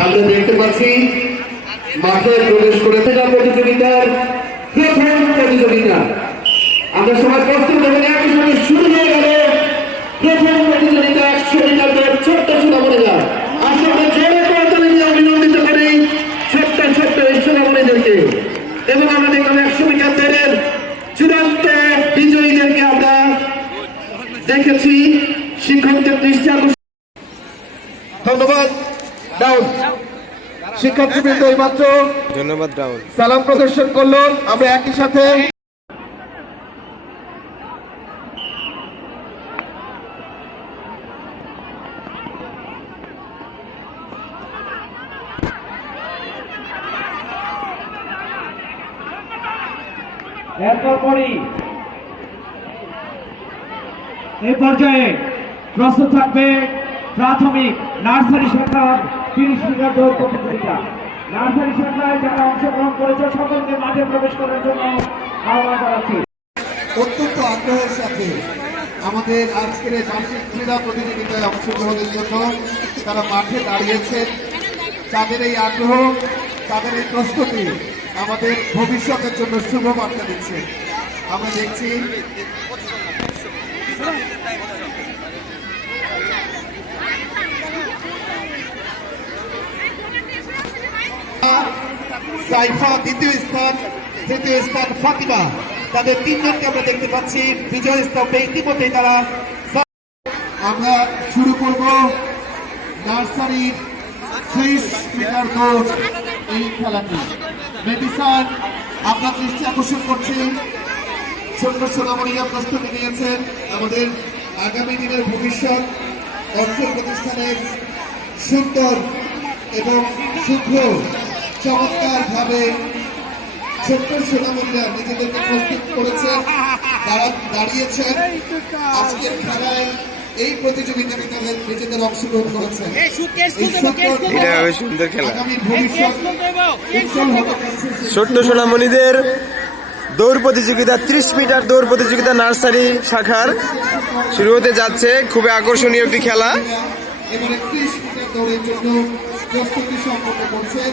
আমরা দেখতে পাচ্ছি, মাঠে প্রবেশ করে থাকা প্রতিযোগিতার? প্রথম প্রতিযোগিতা? আমরা সবাই প্রস্তুত হবেন একই সঙ্গে শুরু হয়ে গেল। প্রথম প্রতিযোগিতা? একশো মিটার দৌড় ছোট্ট সোনামণিরা আসলে জোরে করতালি অভিনন্দিত করি, ছোট্ট ছোট্ট সোনামণিদেরকে এবং আমরা দেখলাম একশো মিটার দৌড়ের চূড়ান্ত বিজয়ীদেরকে আমরা দেখেছি। শিক্ষকদের দৃষ্টি ধন্যবাদ। ডাউন শিক্ষার্থীবৃন্দ এইমাত্র ধন্যবাদ রাহুল। সালাম প্রদর্শন করল। আমরা একই সাথে এরপর পরই পর্যায়ে প্রস্তুত থাকবে প্রাথমিক নার্সারি শাখার তিরিশ মিটার নার্সারি যারা অংশগ্রহণ মাঠে প্রবেশ করার জন্য অত্যন্ত আগ্রহের সাথে আমাদের আজকের বার্ষিক ক্রীড়া প্রতিযোগিতায় অংশগ্রহণের জন্য তারা মাঠে দাঁড়িয়েছেন। তাদের এই আগ্রহ, তাদের এই প্রস্তুতি আমাদের ভবিষ্যতের জন্য শুভ বার্তা দিচ্ছে। আমরা দেখছি সাইফা দ্বিতীয় স্থান, তৃতীয় স্থান ফাতিমা। তাদের তিনজনকে আমরা দেখতে পাচ্ছি, বিজয় স্তম্ভে ইতিমধ্যেই তারা আমরা শুরু করব নার্সারির ত্রিশ এই খেলাটি। মেডিসান আপনার দৃষ্টি আকর্ষণ করছি। ছোট্ট সোনামণিরা প্রস্তুতি নিয়েছেন আমাদের আগামী দিনের ভবিষ্যৎ অর্থ প্রতিষ্ঠানের সুন্দর এবং শুভ্র চমৎকার ভাবে ছোট্ট সোনামণিরা নিজেদেরকে প্রস্তুত করেছেন তারা দাঁড়িয়েছেন আজকের খেলায় এই প্রতিযোগিতায় তাদের নিজেদের অংশগ্রহণ করেছেন সুন্দর খেলা। ছোট্ট সোনামণিদের দৌড় প্রতিযোগিতা ত্রিশ মিটার দৌড় প্রতিযোগিতা নার্সারি শাখার শুরু হতে যাচ্ছে। খুবই আকর্ষণীয় একটি খেলা। এবারে ত্রিশ মিটার দৌড়ের জন্য প্রস্তুতি সম্পন্ন করছেন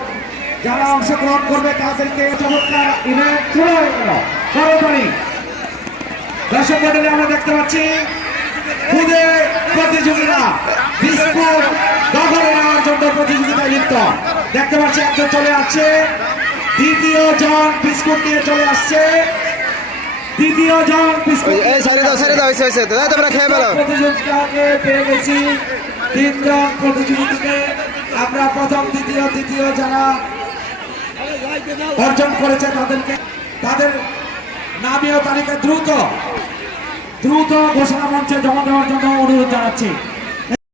যারা অংশগ্রহণ করবে তাদেরকে চমৎকার ইভেন্ট শুরু হয়ে গেল দর্শক মন্ডলী আমরা দেখতে পাচ্ছি খুদে প্রতিযোগীরা বিস্কুট দখলে নেওয়ার জন্য প্রতিযোগিতায় লিপ্ত। দেখতে পাচ্ছি একজন চলে আসছে দ্বিতীয় জন বিস্কুট নিয়ে চলে আসছে। দ্বিতীয় জন বিস্কুট এই সাইডে দাও সাইডে দাও হয়েছে হয়েছে দাদা তোমরা খেয়ে ফেলো। প্রতিযোগিতাকে পেয়ে গেছি তিনজন প্রতিযোগিতাকে। আমরা প্রথম দ্বিতীয় তৃতীয় যারা অর্জন করেছে তাদেরকে। তাদের নামীয় তালিকা দ্রুত দ্রুত ঘোষণা মঞ্চে জমা দেওয়ার জন্য অনুরোধ জানাচ্ছি।